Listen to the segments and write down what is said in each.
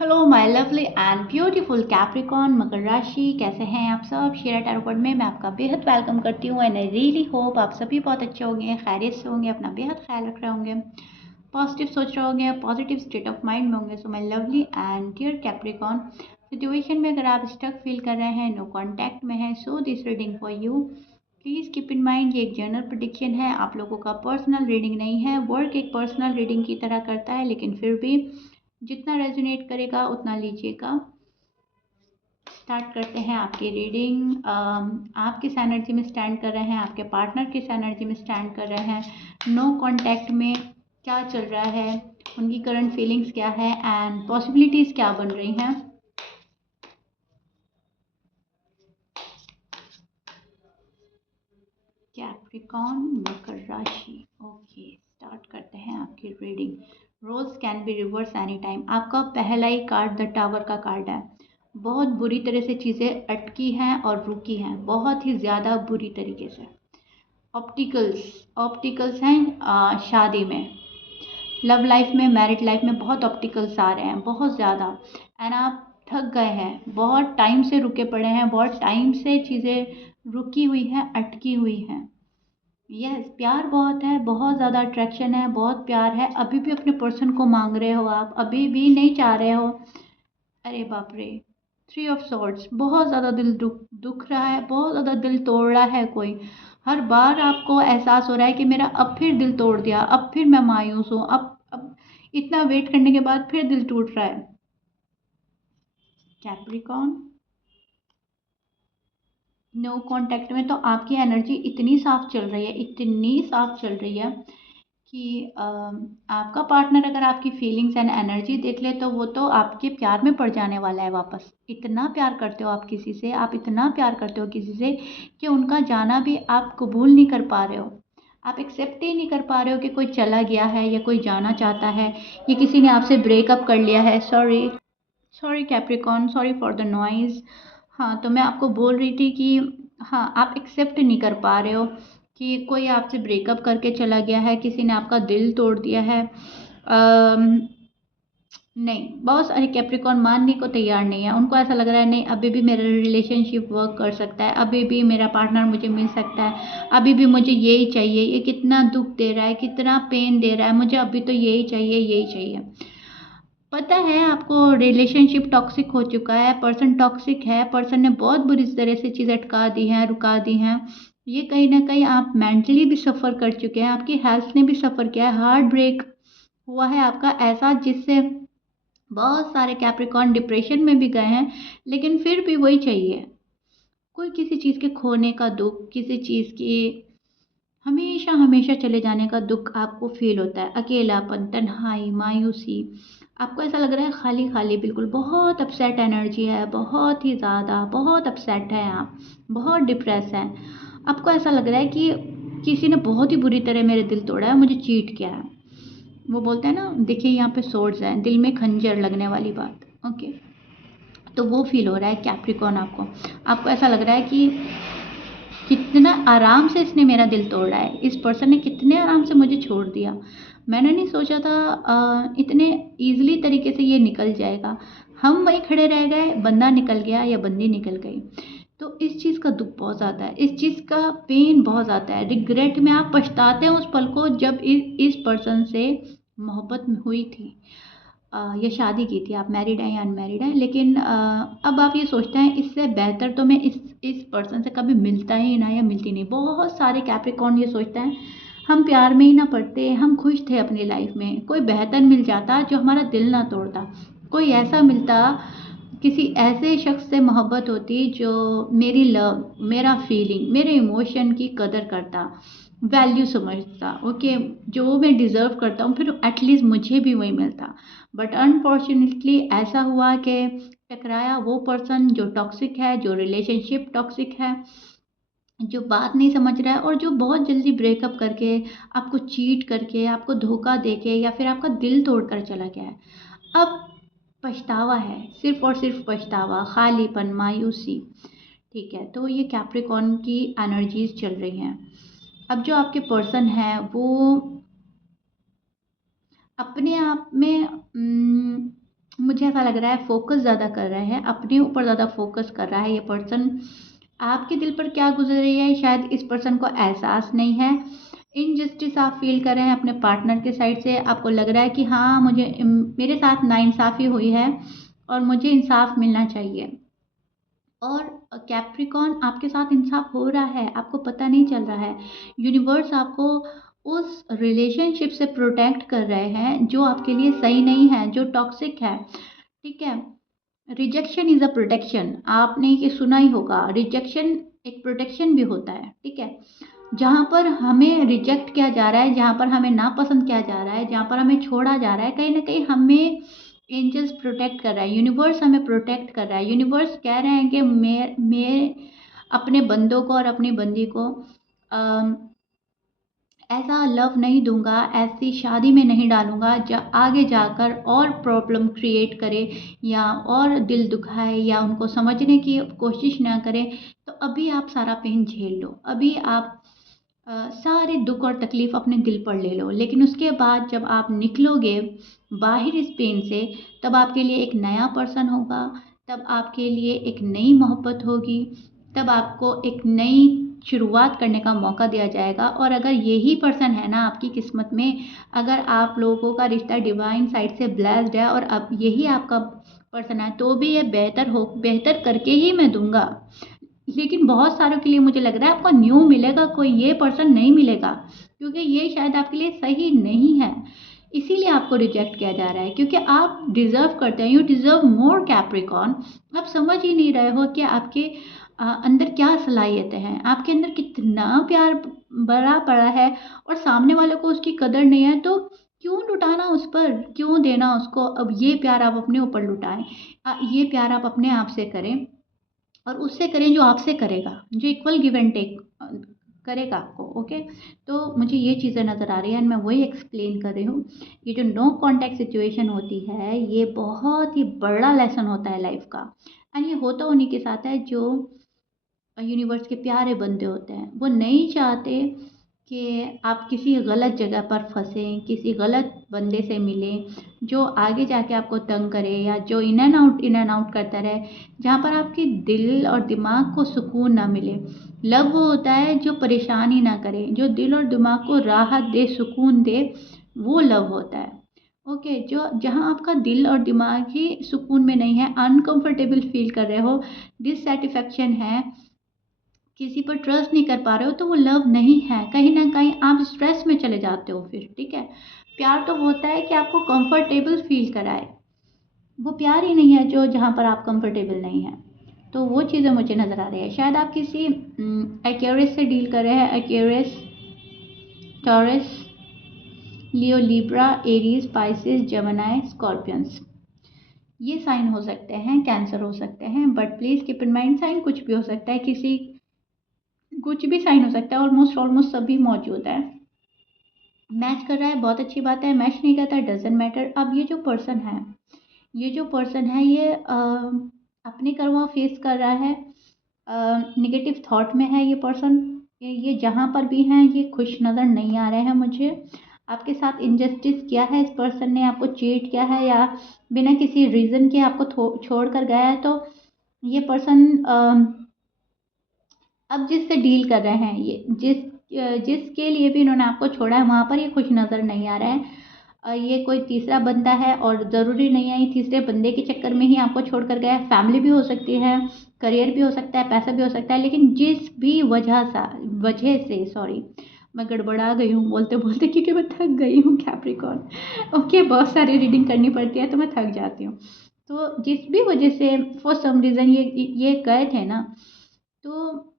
Hello my lovely and beautiful Capricorn मकर राशि, कैसे हैं आप सब। शेयर टैरो कार्ड में मैं आपका बेहद वेलकम करती हूँ एंड आई रियली होप आप सभी बहुत अच्छे होंगे, खैरियत से होंगे, अपना बेहद ख्याल रख रहे होंगे, पॉजिटिव सोच रहे होंगे, पॉजिटिव स्टेट ऑफ माइंड में होंगे। So my lovely and dear Capricorn, situation में अगर आप स्टक फील कर रहे हैं, नो कॉन्टैक्ट में हैं, so this reading for you. Please keep in mind ये एक जनरल प्रेडिक्शन है, आप लोगों का पर्सनल रीडिंग नहीं है। वर्क एक पर्सनल रीडिंग की तरह करता है, लेकिन फिर भी जितना रेजोनेट करेगा उतना लीजिएगा। स्टार्ट करते हैं आपकी रीडिंग। आप किस एनर्जी में स्टैंड कर रहे हैं, आपके पार्टनर किस एनर्जी में स्टैंड कर रहे हैं, नो कॉन्टैक्ट में क्या चल रहा है, उनकी करंट फीलिंग्स क्या है एंड पॉसिबिलिटीज़ क्या बन रही हैं। कैप्रिकॉन मकर राशि, ओके स्टार्ट करते हैं आपकी reading. Roles can be reverse any time. आपका पहला ही कार्ड द टावर का कार्ड है। बहुत बुरी तरह से चीज़ें अटकी हैं और रुकी हैं, बहुत ही ज़्यादा बुरी तरीके से। ऑप्टिकल्स ऑप्टिकल्स हैं शादी में, लव लाइफ में, मैरिड लाइफ में बहुत ऑप्टिकल्स आ रहे हैं, बहुत ज़्यादा। एंड आप थक गए हैं, बहुत टाइम से रुके पड़े हैं, बहुत टाइम से चीज़ें रुकी हुई हैं, अटकी हुई हैं। यस, प्यार बहुत है, बहुत ज़्यादा अट्रैक्शन है, बहुत प्यार है, अभी भी अपने पर्सन को मांग रहे हो आप, अभी भी नहीं चाह रहे हो। अरे बाप रे, 3 ऑफ सॉर्ड्स, बहुत ज़्यादा दिल दुख दुख रहा है, बहुत ज़्यादा दिल तोड़ रहा है कोई। हर बार आपको एहसास हो रहा है कि मेरा अब फिर दिल तोड़ दिया, अब फिर मैं मायूस हूँ, अब इतना वेट करने के बाद फिर दिल टूट रहा है। कैप्रिकॉन नो कांटेक्ट में तो आपकी एनर्जी इतनी साफ चल रही है, इतनी साफ चल रही है कि आपका पार्टनर अगर आपकी फीलिंग्स एंड एनर्जी देख ले तो वो तो आपके प्यार में पड़ जाने वाला है वापस। इतना प्यार करते हो आप किसी से, आप इतना प्यार करते हो किसी से कि उनका जाना भी आप कबूल नहीं कर पा रहे हो। आप एक्सेप्ट ही नहीं कर पा रहे हो कि कोई चला गया है या कोई जाना चाहता है या किसी ने आपसे ब्रेकअप कर लिया है। Sorry, sorry Capricorn, sorry for the noise. हाँ, तो मैं आपको बोल रही थी कि हाँ, आप एक्सेप्ट नहीं कर पा रहे हो कि कोई आपसे ब्रेकअप करके चला गया है, किसी ने आपका दिल तोड़ दिया है। नहीं, बहुत सारे कैप्रिकॉन मानने को तैयार नहीं है, उनको ऐसा लग रहा है नहीं, अभी भी मेरा रिलेशनशिप वर्क कर सकता है, अभी भी मेरा पार्टनर मुझे मिल सकता है, अभी भी मुझे यही चाहिए, ये कितना दुख दे रहा है, कितना पेन दे रहा है, मुझे अभी तो यही चाहिए, यही चाहिए। पता है आपको रिलेशनशिप टॉक्सिक हो चुका है, पर्सन टॉक्सिक है, पर्सन ने बहुत बुरी तरह से चीज़ अटका दी हैं, रुका दी हैं। ये कहीं ना कहीं आप मेंटली भी सफ़र कर चुके हैं, आपकी हेल्थ ने भी सफ़र किया है, हार्ट ब्रेक हुआ है आपका ऐसा, जिससे बहुत सारे कैप्रिकॉन डिप्रेशन में भी गए हैं, लेकिन फिर भी वही चाहिए। कोई किसी चीज़ के खोने का दुख, किसी चीज़ की हमेशा हमेशा चले जाने का दुख आपको फील होता है, अकेलापन, तन्हाई, मायूसी। आपको ऐसा लग रहा है खाली खाली, बिल्कुल बहुत अपसेट एनर्जी है, बहुत ही ज़्यादा, बहुत अपसेट है आप, बहुत डिप्रेस है। आपको ऐसा लग रहा है कि किसी ने बहुत ही बुरी तरह मेरे दिल तोड़ा है, मुझे चीट किया है। वो बोलते हैं ना, देखिए यहाँ पे सोर्ड्स हैं, दिल में खंजर लगने वाली बात। ओके, तो वो फील हो रहा है कैप्रिकॉन आपको। आपको ऐसा लग रहा है कि कितना आराम से इसने मेरा दिल तोड़ा है, इस पर्सन ने कितने आराम से मुझे छोड़ दिया। मैंने नहीं सोचा था इतने ईज़िली तरीके से ये निकल जाएगा। हम वहीं खड़े रह गए, बंदा निकल गया या बंदी निकल गई। तो इस चीज़ का दुःख बहुत ज़्यादा है, इस चीज़ का पेन बहुत ज़्यादा है। रिग्रेट में आप पछताते हैं उस पल को जब इस पर्सन से मोहब्बत में हुई थी, या शादी की थी, आप मैरिड हैं या अनमैरिड हैं, लेकिन अब आप ये सोचते हैं इससे बेहतर तो मैं इस पर्सन से कभी मिलता ही ना या मिलती नहीं। बहुत सारे कैप्रिकॉर्न ये सोचते हैं हम प्यार में ही ना पड़ते, हम खुश थे अपनी लाइफ में, कोई बेहतर मिल जाता जो हमारा दिल ना तोड़ता, कोई ऐसा मिलता, किसी ऐसे शख्स से मोहब्बत होती जो मेरी लव, मेरा फीलिंग, मेरे इमोशन की कदर करता, वैल्यू समझता। ओके, जो मैं डिज़र्व करता हूँ फिर एटलीस्ट मुझे भी वही मिलता। बट अनफॉर्चुनेटली ऐसा हुआ कि टकराया वो पर्सन जो टॉक्सिक है, जो रिलेशनशिप टॉक्सिक है, जो बात नहीं समझ रहा है और जो बहुत जल्दी ब्रेकअप करके, आपको चीट करके, आपको धोखा देके या फिर आपका दिल तोड़ कर चला गया है। अब पछतावा है, सिर्फ और सिर्फ पछतावा, खालीपन, मायूसी। ठीक है, तो ये कैप्रिकॉर्न की एनर्जीज चल रही हैं। अब जो आपके पर्सन है वो अपने आप में मुझे ऐसा लग रहा है फोकस ज़्यादा कर रहा है, अपने ऊपर ज़्यादा फोकस कर रहा है ये पर्सन। आपके दिल पर क्या गुजर रही है शायद इस पर्सन को एहसास नहीं है। इनजस्टिस आप फील कर रहे हैं अपने पार्टनर के साइड से, आपको लग रहा है कि हाँ मुझे मेरे साथ नाइंसाफ़ी हुई है और मुझे इंसाफ मिलना चाहिए। और कैप्रिकॉर्न आपके साथ इंसाफ हो रहा है, आपको पता नहीं चल रहा है। यूनिवर्स आपको उस रिलेशनशिप से प्रोटेक्ट कर रहे हैं जो आपके लिए सही नहीं है, जो टॉक्सिक है, ठीक है। रिजेक्शन इज़ अ प्रोटेक्शन, आपने ये सुना ही होगा, रिजेक्शन एक प्रोटेक्शन भी होता है, ठीक है। जहाँ पर हमें रिजेक्ट किया जा रहा है, जहाँ पर हमें नापसंद किया जा रहा है, जहाँ पर हमें छोड़ा जा रहा है, कहीं ना कहीं हमें एंजल्स प्रोटेक्ट कर रहा है, यूनिवर्स हमें प्रोटेक्ट कर रहा है। यूनिवर्स कह रहे हैं कि मैं अपने बंदों को और अपनी बंदी को अम, ऐसा लव नहीं दूंगा, ऐसी शादी में नहीं डालूंगा जो आगे जाकर और प्रॉब्लम क्रिएट करे या और दिल दुखाए या उनको समझने की कोशिश ना करे। तो अभी आप सारा पेन झेल लो, अभी आप सारे दुख और तकलीफ अपने दिल पर ले लो, लेकिन उसके बाद जब आप निकलोगे बाहर इस पेन से, तब आपके लिए एक नया पर्सन होगा, तब आपके लिए एक नई मोहब्बत होगी, तब आपको एक नई शुरुआत करने का मौका दिया जाएगा। और अगर यही पर्सन है ना आपकी किस्मत में, अगर आप लोगों का रिश्ता डिवाइन साइड से ब्लेस्ड है और अब यही आपका पर्सन है, तो भी ये बेहतर करके ही मैं दूंगा। लेकिन बहुत सारों के लिए मुझे लग रहा है आपको न्यू मिलेगा, कोई ये पर्सन नहीं मिलेगा, क्योंकि ये शायद आपके लिए सही नहीं है। इसीलिए आपको रिजेक्ट किया जा रहा है, क्योंकि आप डिजर्व करते हैं, यू डिजर्व मोर कैप्रिकॉर्न। आप समझ ही नहीं रहे हो कि आपके अंदर क्या सलाहियतें हैं, आपके अंदर कितना प्यार भरा पड़ा है और सामने वाले को उसकी कदर नहीं है। तो क्यों लुटाना उस पर, क्यों देना उसको। अब ये प्यार आप अपने ऊपर लुटाएं, ये प्यार आप अपने आप से करें और उससे करें जो आपसे करेगा, जो इक्वल गिव एंड टेक करेगा आपको। ओके, तो मुझे ये चीज़ें नज़र आ रही है एंड मैं वही एक्सप्लेन कर रही हूँ। ये जो नो कांटेक्ट सिचुएशन होती है, ये बहुत ही बड़ा लेसन होता है लाइफ का। एंड ये होता उन्हीं के साथ है जो यूनिवर्स के प्यारे बंदे होते हैं। वो नहीं चाहते कि आप किसी गलत जगह पर फंसें, किसी गलत बंदे से मिलें जो आगे जाके आपको तंग करे या जो इन एंड आउट करता रहे, जहाँ पर आपके दिल और दिमाग को सुकून ना मिले। लव वो होता है जो परेशान ही ना करे, जो दिल और दिमाग को राहत दे, सुकून दे, वो लव होता है। ओके, जो जहाँ आपका दिल और दिमाग ही सुकून में नहीं है, अनकंफर्टेबल फील कर रहे हो, डिससेटिस्फैक्शन है, किसी पर ट्रस्ट नहीं कर पा रहे हो, तो वो लव नहीं है। कहीं ना कहीं आप स्ट्रेस में चले जाते हो फिर, ठीक है। प्यार तो होता है कि आपको कंफर्टेबल फील कराए, वो प्यार ही नहीं है जो जहाँ पर आप कंफर्टेबल नहीं है। तो वो चीज़ें मुझे नज़र आ रही है। शायद आप किसी एक्वेरियस से डील कर रहे हैं, Aquarius, Taurus, Leo, Libra, Aries, Pisces, Gemini, Scorpions, ये साइन हो सकते हैं, कैंसर हो सकते हैं। But please keep in mind, sign कुछ भी हो सकता है, किसी कुछ भी साइन हो सकता है, ऑलमोस्ट ऑलमोस्ट सभी मौजूद है। मैच कर रहा है, बहुत अच्छी बात है। मैच नहीं करता, डजेंट मैटर। अब ये जो पर्सन है, ये जो पर्सन है, ये अपने कर्मा फेस कर रहा है, निगेटिव थॉट में है ये पर्सन। ये जहाँ पर भी हैं ये खुश नज़र नहीं आ रहे हैं मुझे। आपके साथ इनजस्टिस किया है इस पर्सन ने, आपको चीट किया है या बिना किसी रीज़न के आपको छोड़ कर गया है। तो ये पर्सन अब जिससे डील कर रहे हैं, ये जिसके लिए भी इन्होंने आपको छोड़ा है, वहाँ पर ये खुश नज़र नहीं आ रहा है। ये कोई तीसरा बंदा है और ज़रूरी नहीं है ये तीसरे बंदे के चक्कर में ही आपको छोड़ कर गया है। फैमिली भी हो सकती है, करियर भी हो सकता है, पैसा भी हो सकता है, लेकिन जिस भी वजह से, सॉरी मैं गड़बड़ा गई हूँ बोलते बोलते, क्योंकि मैं थक गई हूँ कैप्रिकॉर्न। ओके, बहुत सारी रीडिंग करनी पड़ती है तो मैं थक जाती हूँ। तो जिस भी वजह से फॉर सम रीज़न ये गए थे ना, तो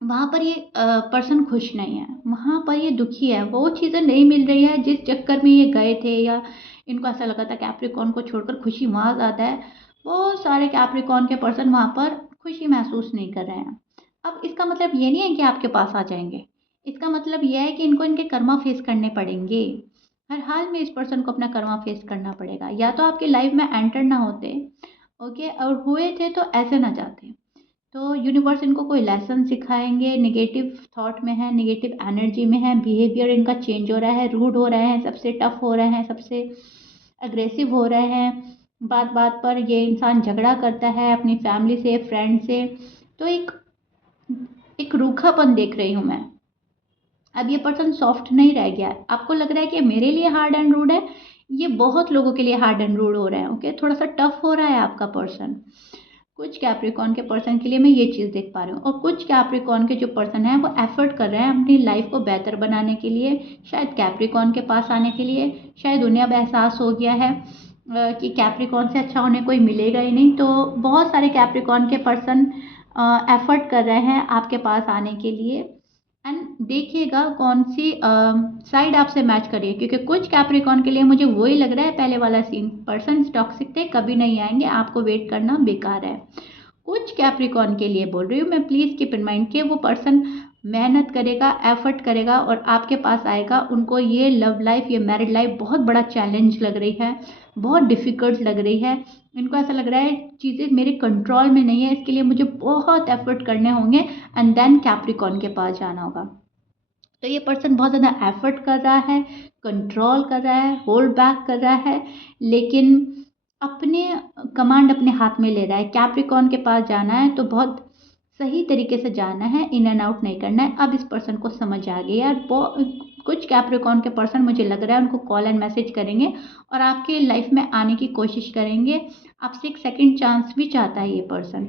वहाँ पर ये पर्सन खुश नहीं है, वहाँ पर ये दुखी है, वो चीज़ें नहीं मिल रही है जिस चक्कर में ये गए थे, या इनको ऐसा लगा था कैप्रिकॉर्न को छोड़कर खुशी वहाँ ज़्यादा है। बहुत सारे कैप्रिकॉर्न के पर्सन वहाँ पर खुशी महसूस नहीं कर रहे हैं। अब इसका मतलब ये नहीं है कि आपके पास आ जाएंगे, इसका मतलब यह है कि इनको इनके कर्मा फेस करने पड़ेंगे। हर हाल में इस पर्सन को अपना कर्मा फेस करना पड़ेगा, या तो आपकी लाइफ में एंटर ना होते, ओके, और हुए थे तो ऐसे ना जाते। तो यूनिवर्स इनको कोई लेसन सिखाएंगे, नेगेटिव थॉट में है, नेगेटिव एनर्जी में है, बिहेवियर इनका चेंज हो रहा है, रूड हो रहे हैं, सबसे टफ हो रहे हैं, सबसे अग्रेसिव हो रहे हैं, बात बात पर ये इंसान झगड़ा करता है अपनी फैमिली से, फ्रेंड से। तो एक एक रूखापन देख रही हूँ मैं। अब ये पर्सन सॉफ्ट नहीं रह गया है। आपको लग रहा है कि मेरे लिए हार्ड एंड रूड है, ये बहुत लोगों के लिए हार्ड एंड रूड हो रहा है। ओके, थोड़ा सा टफ हो रहा है आपका पर्सन। कुछ कैप्रिकॉर्न के पर्सन के लिए मैं ये चीज़ देख पा रही हूँ, और कुछ कैप्रिकॉर्न के जो पर्सन है वो एफर्ट कर रहे हैं अपनी लाइफ को बेहतर बनाने के लिए, शायद कैप्रिकॉर्न के पास आने के लिए। शायद उन्हें अब एहसास हो गया है कि कैप्रिकॉर्न से अच्छा उन्हें कोई मिलेगा ही नहीं। तो बहुत सारे कैप्रिकॉर्न के पर्सन एफर्ट कर रहे हैं आपके पास आने के लिए। एंड देखिएगा कौन सी साइड आपसे मैच करिए, क्योंकि कुछ कैप्रिकॉर्न के लिए मुझे वही लग रहा है पहले वाला सीन, पर्सन टॉक्सिक थे, कभी नहीं आएंगे, आपको वेट करना बेकार है। कुछ कैप्रिकॉर्न के लिए बोल रही हूँ मैं, प्लीज़ कीप इन माइंड कि वो पर्सन मेहनत करेगा, एफर्ट करेगा और आपके पास आएगा। उनको ये लव लाइफ, ये मैरिड लाइफ बहुत बड़ा चैलेंज लग रही है, बहुत डिफ़िकल्ट लग रही है। इनको ऐसा लग रहा है चीज़ें मेरे कंट्रोल में नहीं है, इसके लिए मुझे बहुत एफर्ट करने होंगे एंड देन कैप्रिकॉर्न के पास जाना होगा। तो ये पर्सन बहुत ज़्यादा एफर्ट कर रहा है, कंट्रोल कर रहा है, होल्ड बैक कर रहा है, लेकिन अपने कमांड अपने हाथ में ले रहा है। कैप्रिकॉर्न के पास जाना है तो बहुत सही तरीके से जाना है, इन एंड आउट नहीं करना है। अब इस पर्सन को समझ आ गया यार, कुछ कैप्रिकॉर्न के पर्सन मुझे लग रहा है उनको कॉल एंड मैसेज करेंगे और आपके लाइफ में आने की कोशिश करेंगे। आपसे एक सेकंड चांस भी चाहता है ये पर्सन,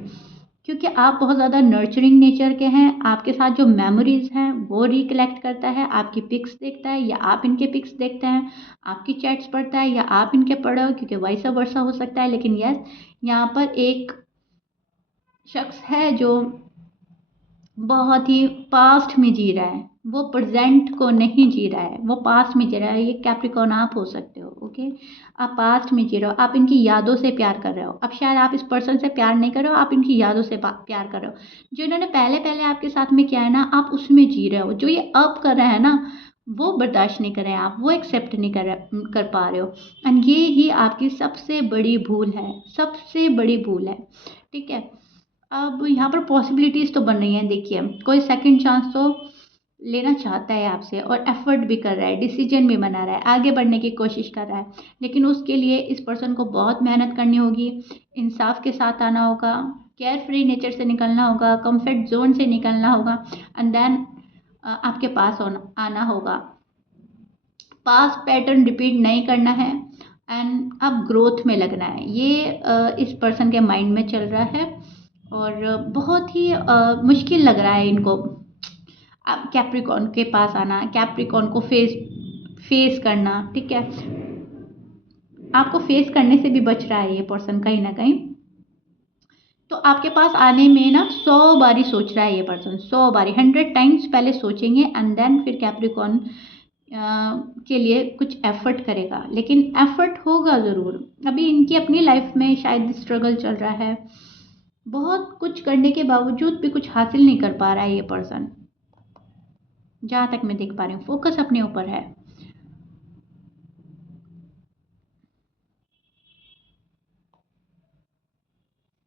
क्योंकि आप बहुत ज़्यादा नर्चरिंग नेचर के हैं। आपके साथ जो मेमोरीज़ हैं वो रिकलेक्ट करता है, आपकी पिक्स देखता है या आप इनके पिक्स देखते हैं, आपकी चैट्स पढ़ता है या आप इनके पढ़े हो, क्योंकि वाइस वर्सा हो सकता है। लेकिन यस, यहाँ पर एक शख्स है जो बहुत ही पास्ट में जी रहा है, वो प्रेजेंट को नहीं जी रहा है, वो पास्ट में जी रहा है। ये कैप्रिकॉर्न आप हो सकते हो। ओके, आप पास्ट में जी रहे हो, आप इनकी यादों से प्यार कर रहे हो। अब शायद आप इस पर्सन से प्यार नहीं कर रहे हो, आप इनकी यादों से प्यार कर रहे हो। जो इन्होंने पहले पहले आपके साथ में किया है ना, आप उसमें जी रहे हो। जो ये अब कर रहे हैं ना, वो बर्दाश्त नहीं कर रहे हैं आप, वो एक्सेप्ट नहीं कर पा रहे हो। एंड ये ही आपकी सबसे बड़ी भूल है, सबसे बड़ी भूल है। ठीक है, अब यहाँ पर पॉसिबिलिटीज़ तो बन रही हैं। देखिए, कोई सेकंड चांस तो लेना चाहता है आपसे और एफर्ट भी कर रहा है, डिसीजन भी बना रहा है, आगे बढ़ने की कोशिश कर रहा है। लेकिन उसके लिए इस पर्सन को बहुत मेहनत करनी होगी, इंसाफ के साथ आना होगा, केयर फ्री नेचर से निकलना होगा, कंफर्ट जोन से निकलना होगा एंड देन आपके पास आना होगा। पास्ट पैटर्न रिपीट नहीं करना है एंड अब ग्रोथ में लगना है। ये इस पर्सन के माइंड में चल रहा है और बहुत ही मुश्किल लग रहा है इनको अब कैप्रिकॉर्न के पास आना, कैप्रिकॉर्न को फेस करना। ठीक है, आपको फेस करने से भी बच रहा है ये पर्सन कहीं ना कहीं। तो आपके पास आने में ना 100 बारी सोच रहा है ये पर्सन, 100 बारी, 100 टाइम्स पहले सोचेंगे एंड देन फिर कैप्रिकॉर्न के लिए कुछ एफर्ट करेगा। लेकिन एफर्ट होगा ज़रूर। अभी इनकी अपनी लाइफ में शायद स्ट्रगल चल रहा है, बहुत कुछ करने के बावजूद भी कुछ हासिल नहीं कर पा रहा है ये पर्सन, जहाँ तक मैं देख पा रही हूँ। फोकस अपने ऊपर है।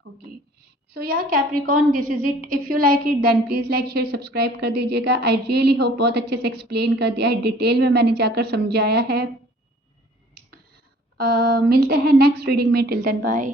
ओके, सो या Capricorn, this is it. If you like it then please like share subscribe कर दीजिएगा। आई रियली होप बहुत अच्छे से एक्सप्लेन कर दिया है, डिटेल में मैंने जाकर समझाया है। मिलते हैं नेक्स्ट रीडिंग में। Till then bye.